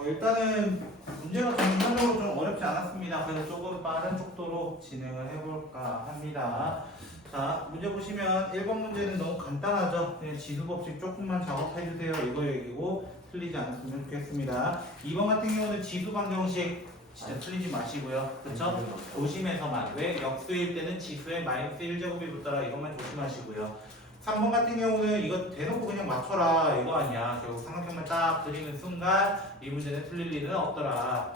일단은 문제가 전반적으로 좀 어렵지 않았습니다. 그래서 조금 빠른 속도로 진행을 해볼까 합니다. 자, 문제 보시면 1번 문제는 너무 간단하죠. 그냥 지수법칙 조금만 작업해주세요. 이거 얘기고 틀리지 않았으면 좋겠습니다. 2번 같은 경우는 지수 방정식 진짜 틀리지 마시고요. 그쵸? 조심해서만. 왜? 역수일 때는 지수의 마이너스 1제곱이 붙더라. 이것만 조심하시고요. 3번 같은 경우는 이거 대놓고 그냥 맞춰라 이거 아니야. 결국 삼각형만 딱 그리는 순간 이 문제는 틀릴 일은 없더라.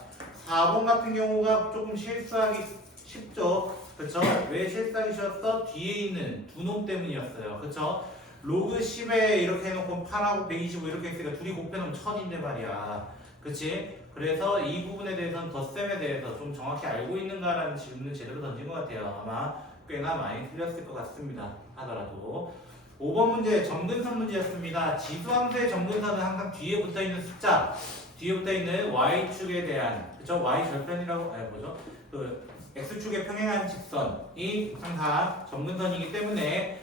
4번 같은 경우가 조금 실수하기 쉽죠. 그쵸? 왜 실수하기 쉬웠어? 뒤에 있는 두 놈 때문이었어요. 그쵸? 로그 10에 이렇게 해놓고 8하고 125 이렇게 했으니까 둘이 곱해놓으면 1000인데 말이야. 그치? 그래서 이 부분에 대해서는 덧셈에 대해서 좀 정확히 알고 있는가라는 질문을 제대로 던진 것 같아요. 아마 꽤나 많이 틀렸을 것 같습니다. 하더라도 5번 문제 점근선 문제였습니다. 지수함수의 점근선은 항상 뒤에 붙어있는 숫자, 뒤에 붙어있는 y축에 대한, 그쵸? y절편이라고, 아니 뭐죠? 그 x축에 평행한 직선이 항상 점근선이기 때문에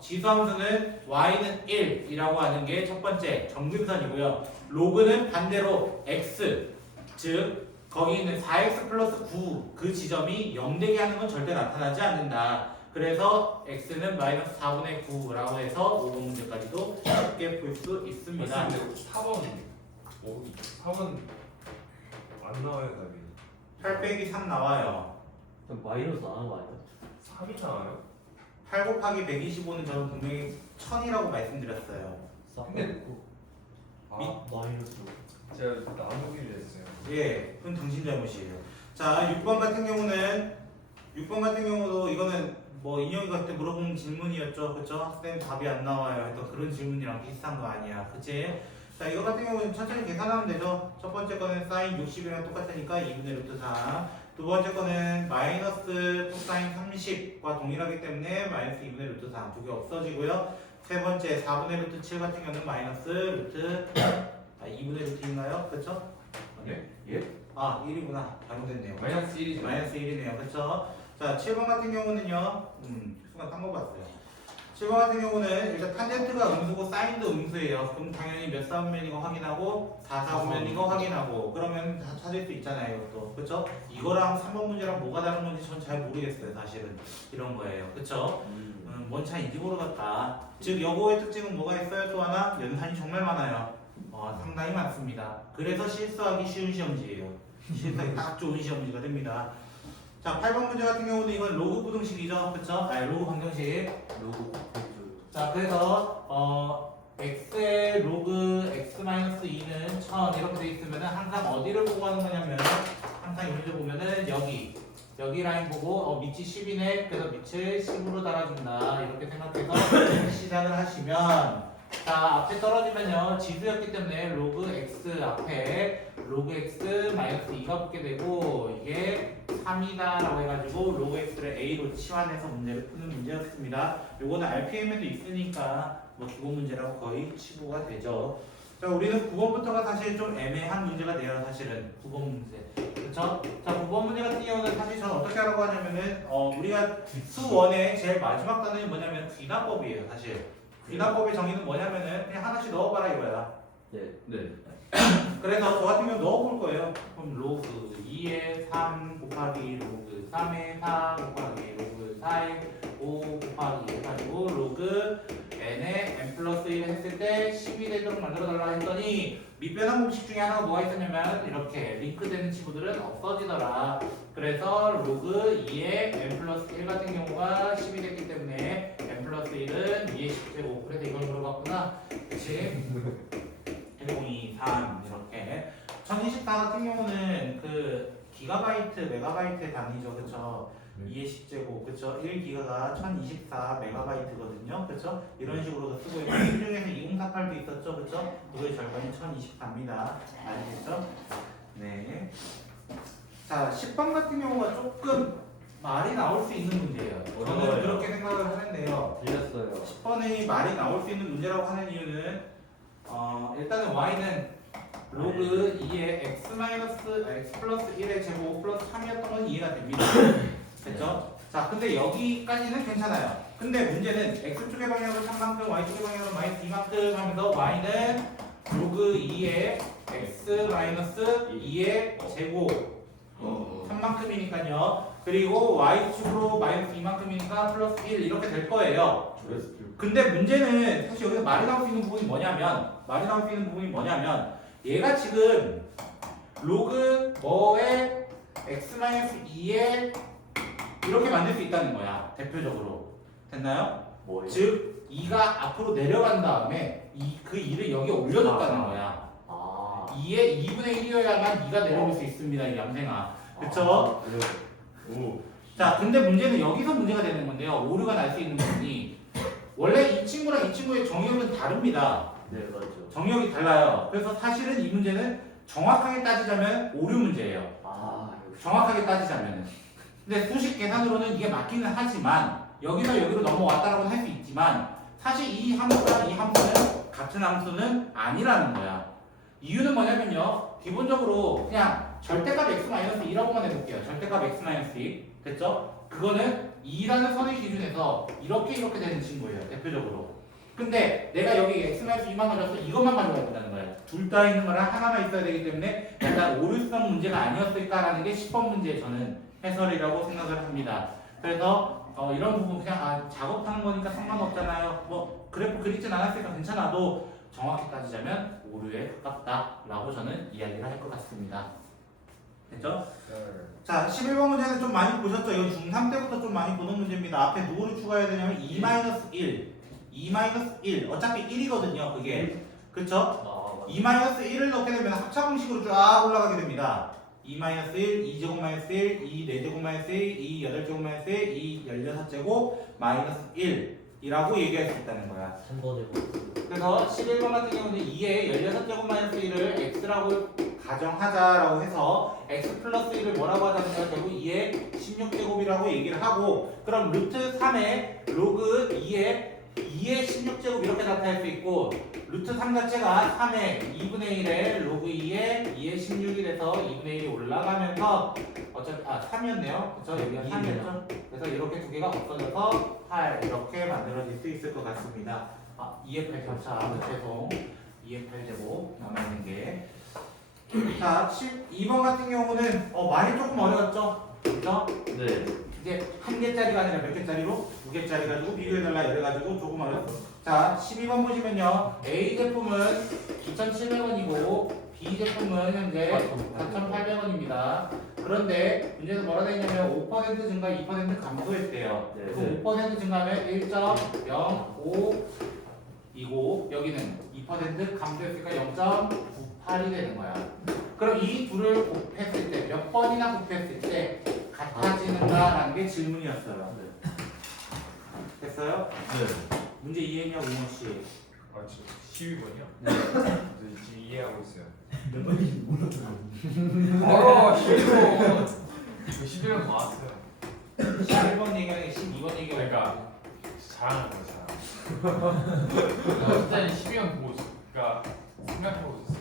지수함수는 y는 1이라고 하는 게 첫 번째 점근선이고요. 로그는 반대로 x, 즉 거기 있는 4x 플러스 9 그 지점이 0되게 하는 건 절대 나타나지 않는다. 그래서 x는 마이너스 4분의 9라고 해서 5번 문제까지도 쉽게 볼 수 있습니다. 4번 4번 안 나와요 답이. 8 빼기 3 나와요. 그럼 마이너스 안 하는 거 아니야? 3이 나와요? 8 곱하기 125는 저는 분명히 1000이라고 말씀드렸어요. 근데- 아 마이너스. 제가 나누기를 했어요. 예, 그건 당신 잘못이에요. 자, 6번 같은 경우도 이거는 뭐 인형이가 그때 물어본 질문이었죠. 그쵸? 쌤 답이 안 나와요. 했던 그런 질문이랑 비슷한 거 아니야. 그치? 자, 이거 같은 경우는 천천히 계산하면 되죠. 첫 번째 거는 사인 60이랑 똑같으니까 2분의 루트 3. 두 번째 거는 마이너스 코사인 30과 동일하기 때문에 마이너스 2분의 루트 3. 두 개 없어지고요. 세 번째 4분의 루트 7 같은 경우는 마이너스 루트 2분의 루트인가요? 그쵸? 네? 예? 아, 1이구나. 잘못됐네요. 마이너스 1이죠. 마이너스 1이네요. 그쵸? 자, 7번 같은 경우는요. 순간 딴 거 봤어요. 7번 같은 경우는 일단 탄젠트가 음수고 사인도 음수예요. 그럼 당연히 몇 사분면 이거 확인하고 4 사분면 이거 확인하고 그러면 다 찾을 수 있잖아요. 이것도. 그쵸? 이거랑 3번 문제랑 뭐가 다른 건지 전 잘 모르겠어요. 사실은. 이런 거예요. 그쵸? 뭔 차이인지 모르겠다. 즉, 요거의 특징은 뭐가 있어요? 또 하나? 연산이 정말 많아요. 상당히 많습니다. 그래서 실수하기 쉬운 시험지예요. 실수하기 딱 좋은 시험지가 됩니다. 자, 8번 문제 같은 경우는 이건 로그 부등식이죠. 그쵸? 아니, 로그 방정식. 로고. 자, 그래서 x의 로그 x-2는 1000 이렇게 돼 있으면 항상 어디를 보고 하는 거냐면 항상 이 문제 보면은 여기 라인 보고 밑이 10이네. 그래서 밑을 10으로 달아준다. 이렇게 생각해서 시작을 하시면 자, 앞에 떨어지면요 지수였기 때문에 로그 x 앞에 로그 x 마이너스 2가 붙게 되고 이게 3이다 라고 해가지고 로그 x를 a로 치환해서 문제를 푸는 문제였습니다. 요거는 RPM에도 있으니까 뭐 기본 문제라고 거의 치부가 되죠. 자, 우리는 9번부터가 사실 좀 애매한 문제가 돼요. 사실은 9번 문제. 그쵸? 자, 9번 문제 같은 경우는 사실 저는 어떻게 하라고 하냐면은 우리가 수원의 제일 마지막 단원이 뭐냐면 귀납법이에요. 사실 귀납법의 정의는 뭐냐면은 그냥 하나씩 넣어봐라 이거야. 네. 네. 그래서 저 같은 경우 넣어볼 거예요. 그럼 로그 2에 3 곱하기 로그 3에 4 곱하기 로그 4에 5 곱하기 해가지고 로그 n에 n 플러스 1 했을 때 10이 되도록 만들어달라 했더니 밑변환 공식 중에 하나가 뭐가 있었냐면 이렇게 링크되는 친구들은 없어지더라. 그래서 로그 2에 n 플러스 1 같은 경우가 10이 됐기 때문에 n 플러스 1은 2의 10제곱. 그래서 이걸 물어봤구나. 그치? 1023 이렇게 1024 같은 경우는 그 기가바이트, 메가바이트의 단위죠. 그쵸? 2의 10제곱, 그쵸? 1기가가 1024 메가바이트거든요. 그쵸? 이런 식으로도 쓰고 있고, 이 중에서 2048도 있었죠. 그쵸? 그거의 절반이 1024입니다. 아시겠죠? 네. 자, 10번 같은 경우가 조금 말이 나올 수 있는 문제예요. 저는 어려워요. 그렇게 생각을 하는데요. 틀렸어요. 10번의 말이 나올 수 있는 문제라고 하는 이유는 일단은 y는 로그 2의 x 플러스 1의 제곱 플러스 3이었던 건 이해가 됩니다. 됐죠? 자, 근데 여기까지는 괜찮아요. 근데 문제는 x축의 방향으로 3만큼, y축의 방향으로 마이너스 2만큼 하면서 y는 로그 2의 x x 마이너스 2의 제곱 3만큼이니까요. 그리고 y축으로 마이너스 2만큼이니까 플러스 1 이렇게 될 거예요. 근데 문제는 사실 여기서 말이 나올 수 있는 부분이 뭐냐면 얘가 지금 로그 뭐의 x 마이너스 2의 이렇게 만들 수 있다는 거야. 대표적으로 됐나요? 뭐예요? 즉 2가 앞으로 내려간 다음에 그 2를 여기에 올려줬다는 거야. 아. 2의 2분의 1이어야만 2가 내려올 수 있습니다. 이 얌생아. 그쵸? 오. 자, 근데 문제는 여기서 문제가 되는 건데요. 오류가 날 수 있는 부분이 원래 이 친구랑 이 친구의 정의역은 다릅니다. 네, 맞죠. 정의역이 달라요. 그래서 사실은 이 문제는 정확하게 따지자면 오류 문제예요. 아, 역시. 정확하게 따지자면은. 근데 수식 계산으로는 이게 맞기는 하지만 여기서 여기로 넘어왔다라고는 할 수 있지만 사실 이 함수랑 이 함수는 같은 함수는 아니라는 거야. 이유는 뭐냐면요. 기본적으로 그냥 절대값 x-2라고만 해볼게요. 절대값 x-2 됐죠? 그거는 2라는 선의 기준에서 이렇게 되는 친구예요. 대표적으로. 근데 내가 여기 x-2만 가져서 이것만 가져가야 된다는 거예요. 둘 다 있는 거랑 하나만 있어야 되기 때문에 약간 오류성 문제가 아니었을까라는 게 10번 문제의 저는 해설이라고 생각을 합니다. 그래서 이런 부분 그냥 작업하는 거니까 상관없잖아요. 뭐 그래프 그리진 않았으니까 괜찮아도 정확히 따지자면 오류에 가깝다라고 저는 이야기를 할 것 같습니다. 됐죠? 자, 11번 문제는 좀 많이 보셨죠? 이거 중3 때부터 좀 많이 보는 문제입니다. 앞에 누구를 추가해야 되냐면 2-1 2-1 어차피 1이거든요 그게. 그쵸? 아, 2-1을 넣게 되면 합차공식으로 쫙 올라가게 됩니다. 2-1, 2제곱-1, 2 4제곱-1, 2 8제곱-1, 2 16제곱 마이너스 1이라고 얘기할 수 있다는 거야. 3번에 그래서 11번 같은 경우는 2에 16제곱 마이너스 1을 x라고 가정하자라고 해서 x 플러스 1을 뭐라고 하자면 결국 2에 16제곱이라고 얘기를 하고 그럼 루트 3에 로그 2에 16제곱 이렇게 나타낼 수 있고 루트 3 자체가 3의 2분의 1에 로그 2에 2의 16이라서 2분의 1이 올라가면서 어차피 3이었네요. 그쵸? 여기가 3이었죠? 그래서 이렇게 두 개가 없어져서 8 이렇게 만들어질 수 있을 것 같습니다. 2의 8 겹차 죄송 2의 8제곱 남아있는 게 자, 12번 같은 경우는 많이 조금 어려웠죠? 그죠? 네. 이제 한 개짜리가 아니라 몇 개짜리로? 두 개짜리 가지고 비교해달라 이래가지고 조금 어렵어. 자, 12번 보시면요. A 제품은 2,700원이고 B 제품은 현재 4,800원입니다. 그런데 문제에서 뭐라 되어 있냐면 5% 증가, 2% 감소했대요. 네. 그래서 5% 증가하면 1.05이고 여기는 2% 감소했으니까 0.98이 되는 거야. 그럼 이 둘을 곱했을 때 몇 번이나 곱했을 때 같아지는가라는 게 질문이었어요. 됐어요? 네. 문제 이해했냐고 우원 씨. 아, 저 12번이요? 네. 지금 이해하고 있어요. 몇 번인지 몰랐어요. 바로 12번. 11번 나왔어요. 11번 얘기하는 게 12번 얘기하는 그러니까 잘하는 거잖아. 어쨌든 12번 보고 있어. 그러니까 생각해보고 있었어요.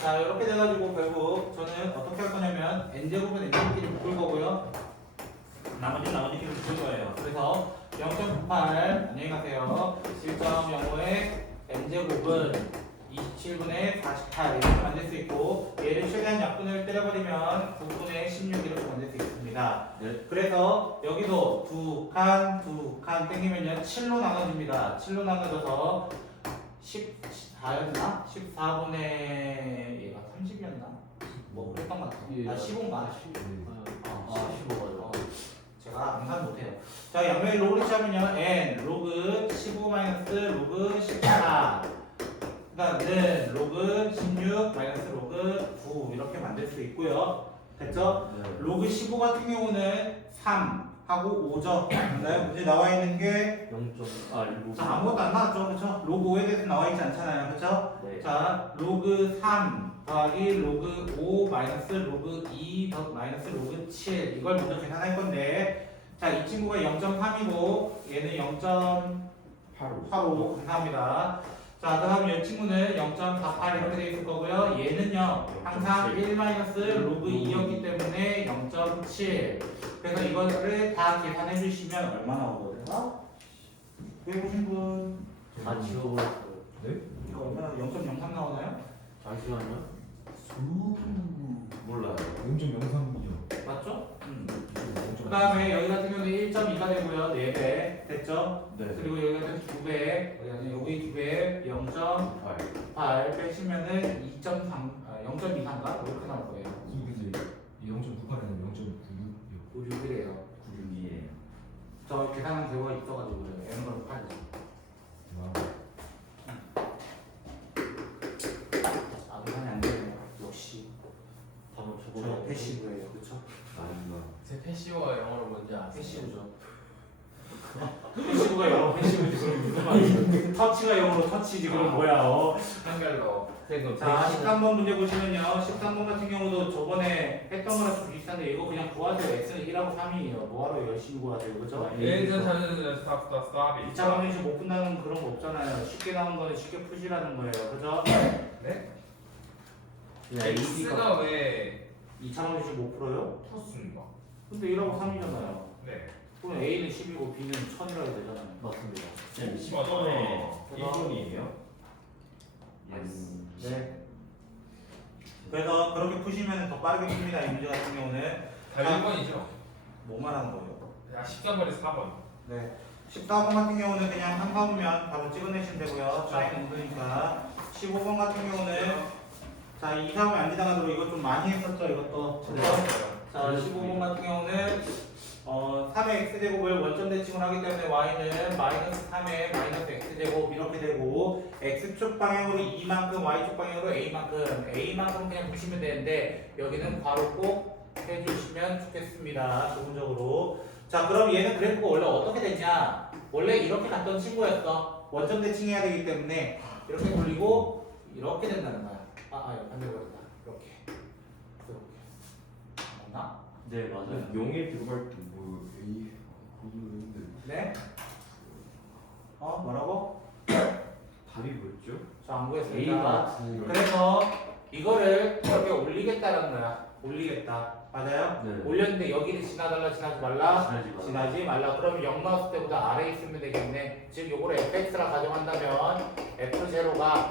자, 이렇게 돼가지고 결국 저는 어떻게 할 거냐면 n제곱은 n제곱끼리 묶을 거고요. 나머지끼리 묶을 거예요. 그래서 0.98 안녕히 가세요. 1.05의 n제곱은 27분의 48 이렇게 만들 수 있고 얘를 최대한 약분을 때려버리면 9분의 16 이렇게 만들 수 있습니다. 네. 그래서 여기도 두 칸 땡기면요 7로 나눠집니다. 7로 나눠져서 14였나? 14분의 얘가 30이었나? 뭐 그랬던 것 같아요. 예. 15인가? 15가죠. 제가 암산 못해요. 자, 양면의 로그를 취하면요 n 로그 15 마이너스 로그 14 그다음에 로그 16 마이너스 로그 9 이렇게 만들 수 있고요. 됐죠? 네. 로그 15 같은 경우는 3 하고 5죠. 맞나요? 문제 나와 있는 게 0.1. 자, 아무것도 안 나왔죠. 그렇죠? 로그 5에 대해서 나와 있지 않잖아요. 그렇죠? 네. 자, 로그 3 더하기 로그 5 마이너스 로그 2 더 마이너스 로그 7 이걸 먼저 계산할 건데 자, 이 친구가 0.3이고 얘는 0.85 감사합니다. 자, 그 다음 이 친구는 0.48 이렇게 되어 있을 거고요. 얘는요 항상 1 마이너스 로그 2였기 때문에 0.7 그래서 이거를 다 계산해 주시면 얼마 나오거든요? 해보신 분 다 지워버렸어요. 네? 이거 얼마나 0.03 나오나요? 잠시만요. 몰라요. 0.03이요. 맞죠? 그 다음에 여기 같은 경우는 1.2가 되고요. 4배 됐죠? 네. 그리고 여기는 2배, 여기 2배, 0.8 빼시면은 0.23인가? 이렇게 나올 거예요. 근데 0.98이면 0.96이요. 96이래요. 96이에요. 저 계산한 결과가 있어가지고요. n으로 8이죠. 아, 계산이 안 되네요. 역시. 방금 저 저거 패시브예요. 그쵸? 아닌가. 제 패시브가 영어로 뭔지 아세요? 패시브죠. 패시브가 영어로 패시브지. 그럼 무슨 말이야? 터치가 영어로 터치지. 그럼 뭐야? 한글로. 자, 13번 문제 보시면요. 13번 같은 경우도 저번에 했던 거랑 좀 비슷한데 이거 그냥 구하세요. x는 1하고 3이에요. 뭐하러 열심히 구하세요. 그죠? 스탑. 2차 방정식 못 푼다는 그런 거 없잖아요. 쉽게 나온 거는 쉽게 푸시라는 거예요. 그죠? 네? 그냥 x가 왜 2차 방정식 못 풀어요? 풀었습니까? 근데 1하고 3이잖아요. 네. 그럼 A는 10이고 B는 1000이라고 되잖아요. 맞습니다. 네, 10번에 1번이에요? 네. 그래서 그렇게 푸시면 더 빠르게 풉니다. 이 문제 같은 경우는. 다 1번이죠? 뭐 말하는 거예요? 13번에서 4번. 네. 14번 같은 경우는 그냥 한 가보면 바로 찍어내시면 되고요. 사인 온도니까. 15번 같은 경우는 자, 2, 3을 안 지나가도록 이거 좀 많이 했었죠. 이것도. 네. 자, 15번 같은 경우는 3의 x제곱을 원점 대칭을 하기 때문에 y는 마이너스 3의 마이너스 x제곱 이렇게 되고 x축 방향으로 2만큼 y축 방향으로 a만큼 그냥 보시면 되는데 여기는 괄호 꼭 해주시면 좋겠습니다. 기본적으로. 자, 그럼 얘는 그래프가 원래 어떻게 되냐? 원래 이렇게 갔던 친구였어. 원점 대칭해야 되기 때문에 이렇게 돌리고 이렇게 된다는 거야. 반대로 된다. 이렇게. 맞나? 네 맞아요. 용에 들어갈 때뭐 A 고르는데 네? 뭐라고? 답이 뭐였죠? 저 안 구했습니다. A가 9. 그래서 이거를 이렇게 올리겠다는 거야. 올리겠다. 맞아요? 네. 올렸는데 여기를 지나달라 지나지 말라? 지나지 말라. 그러면 0 나왔을 때보다 아래에 있으면 되겠네. 즉 요거를 fx라 가정한다면 f0가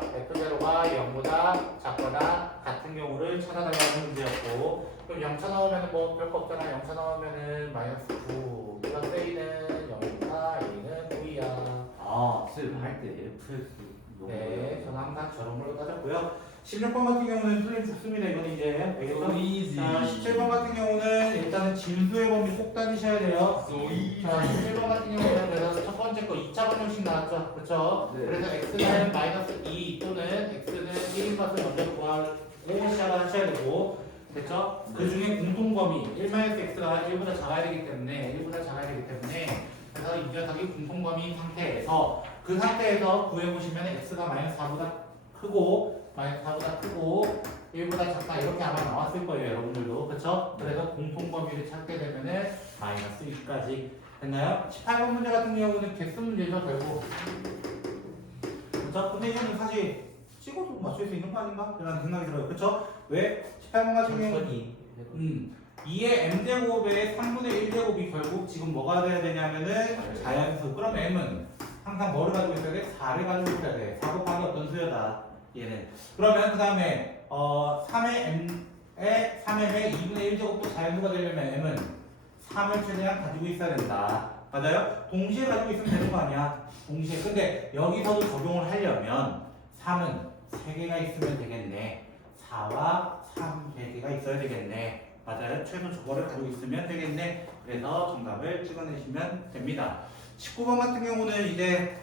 0보다 작거나 같은 경우를 찾아달라는 문제였고 그럼 0차 나오면 뭐 별거 없잖아. 0차 나오면은 마이너스 9 플러스 a는 0이니까 a는 9이야. 아, 쌤 할때 FX 네, 저는 항상 저런 걸로 따졌고요. 16번 같은 경우는 틀림 좋습니다. 이건 이제 알겠죠? 자, 17번 같은 경우는 일단은 진수의 범위 꼭 따지셔야 돼요. 자, 17번 같은 경우는 그래서 첫 번째 거 2차 방정식 나왔죠. 그렇죠? 네. 그래서 x는 마이너스 2 또는 x는 1인 것을 먼저 구하고 시작을 하셔야 되고 됐죠? 그 중에 공통범위 1-x가 1보다 작아야 되기 때문에 그래서 이 녀석이 공통범위인 상태에서 그 상태에서 구해보시면 x가 마이너스 4보다 크고 1보다 작다 이렇게 아마 나왔을 거예요 여러분들도 그쵸? 그래서 공통범위를 찾게 되면은 마이너스 2까지 됐나요? 18번 문제 같은 경우는 개수 문제죠 결국 그쵸? 근데 이거는 사실 찍어도 맞출 수 있는 거 아닌가? 라는 생각이 들어요 그쵸? 왜? 18번 같은 경우는 2의 m제곱의 3분의 1제곱이 결국 지금 뭐가 돼야 되냐면은 자연수. 그럼 m은 항상 뭐를 가지고 있어야 돼? 4를 가지고 있어야 돼. 4 곱하기 어떤 수여다. 얘는. 그러면 그 다음에 3m의 2분의 1제곱도 자연수가 되려면 m은 3을 최대한 가지고 있어야 된다. 맞아요? 동시에 가지고 있으면 되는 거 아니야? 동시에. 근데 여기서도 적용을 하려면 3은 3개가 있으면 되겠네. 4와 3, 3개가 있어야 되겠네. 맞아요. 최소 저거를 가지고 있으면 되겠네. 그래서 정답을 찍어내시면 됩니다. 19번 같은 경우는 이제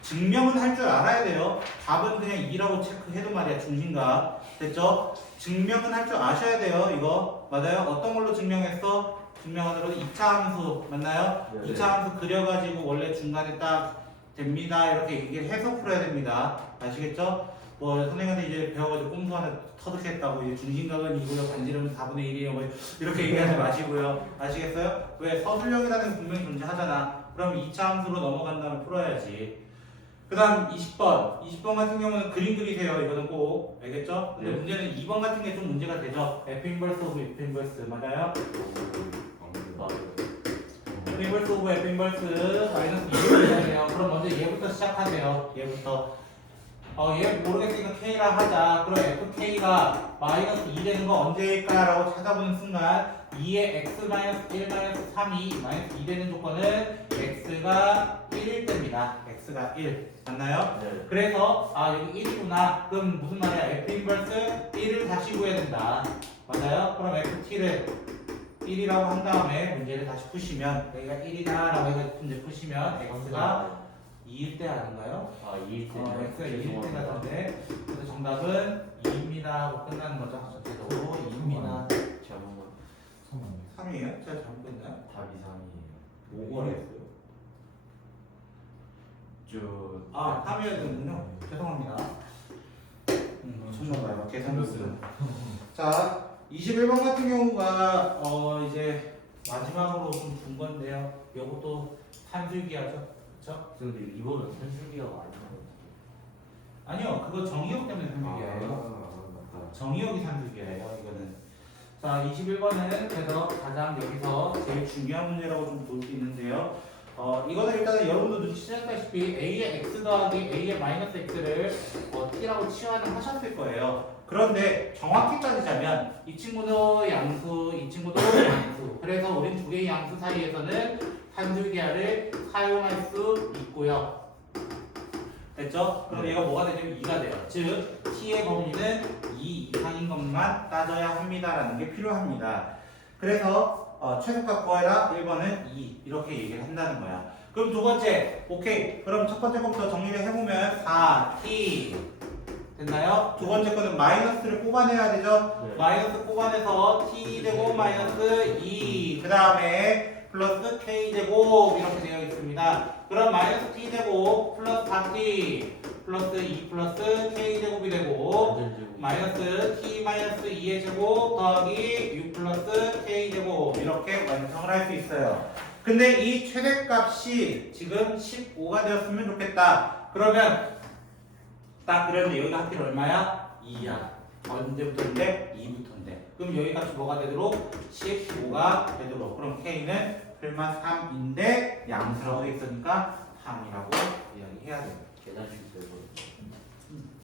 증명은 할 줄 알아야 돼요. 답은 그냥 2라고 체크해도 말이야. 중심각. 됐죠? 증명은 할 줄 아셔야 돼요. 이거. 맞아요? 어떤 걸로 증명했어? 증명하더라도 2차 함수. 맞나요? 네. 2차 함수 그려가지고 원래 중간에 딱 됩니다. 이렇게 얘기를 해서 풀어야 됩니다. 아시겠죠? 뭐 선생님한테 이제 배워가지고 꼼수 하나 터득했다고 이제 중심각은 이고요 반지름은 4분의 1이에요 뭐 이렇게 얘기하지 마시고요 아시겠어요? 왜 서술형이라는 게 분명히 존재하잖아 그럼 2차 함수로 넘어간 다음에 풀어야지 그 다음 20번 같은 경우는 그림 그리세요 이거는 꼭 알겠죠? 근데 네. 문제는 2번 같은 게 좀 문제가 되죠 F 인버스 오브 F 인버스 맞아요? F 인버스 오브 F 인버스 마이너스 2를 해야 돼요 그럼 먼저 얘부터 시작하세요 얘부터 얘 모르겠으니까 K라 하자. 그럼 FK가 마이너스 2 되는 거 언제일까라고 찾아보는 순간 2의 x 마이너스 1 마이너스 3이 마이너스 2 되는 조건은 x가 1일 때입니다. x가 1 맞나요? 네. 그래서 여기 1이구나. 그럼 무슨 말이야? f 인버스 1을 다시 구해야 된다. 맞아요? 그럼 ft를 1이라고 한 다음에 문제를 다시 푸시면 여기가 1이다라고 해서 문제 푸시면 x가 2일 때 아닌가요? 아, 2일 때. x가 2일 때 같은데 그래서 정답은 2입니다 하고 끝나는 거죠. 저도 2입니다. 제가 3이에요? 제가 잘못했나요? 답이 3이에요. 5걸 했어요. 저 3이어야 되는군요. 죄송합니다. 정말요. 계산했어요. 자, 21번 같은 경우가 이제 마지막으로 좀 준 건데요. 요것도 산술기하죠. 그렇죠? 근데 이번은 산술기가 아니에요. 아니요. 그거 정의역 때문에 산술기예요. 맞다. 정의역이 산술기예요. 이거는. 자, 21번은 그래서 가장 여기서 제일 중요한 문제라고 좀 볼 수 있는데요. 이거는 일단은 여러분도 눈치채셨다시피 a의 x 더하기 a의 마이너스 x를 t라고 치환을 하셨을 거예요. 그런데 정확히 따지자면 이 친구도 양수, 이 친구도 양수. 그래서 우린 두 개의 양수 사이에서는 산술기하를 사용할 수 있고요. 됐죠? 그럼 얘가 뭐가 되냐면 2가 돼요. 즉 t의 범위는 2 이상인 것만 따져야 합니다라는 게 필요합니다. 그래서 최소값 구하라 1번은 2 이렇게 얘기를 한다는 거야. 그럼 두 번째 오케이. 그럼 첫 번째 거부터 정리를 해보면 4t 됐나요? 두 번째 거는 마이너스를 뽑아내야 되죠? 네. 마이너스 뽑아내서 t 제곱 마이너스 2 그 다음에 플러스 k 제곱 이렇게 되어 있습니다. 그럼 마이너스 t 제곱 플러스 4t 플러스 2 플러스 k 제곱이 되고 마이너스 t 마이너스 2의 제곱 더하기 6 플러스 k 제곱 이렇게 완성을 할 수 있어요. 근데 이 최대값이 지금 15가 되었으면 좋겠다. 그러면 딱 그랬는데 여기가 하필 얼마야? 2야. 언제부터인데? 2부터인데. 그럼 여기 값이 뭐가 되도록? 15가 되도록. 그럼 k는 풀만 3인데 양수라고 돼 있으니까 3이라고 이야기해야 돼요. 계산식 때도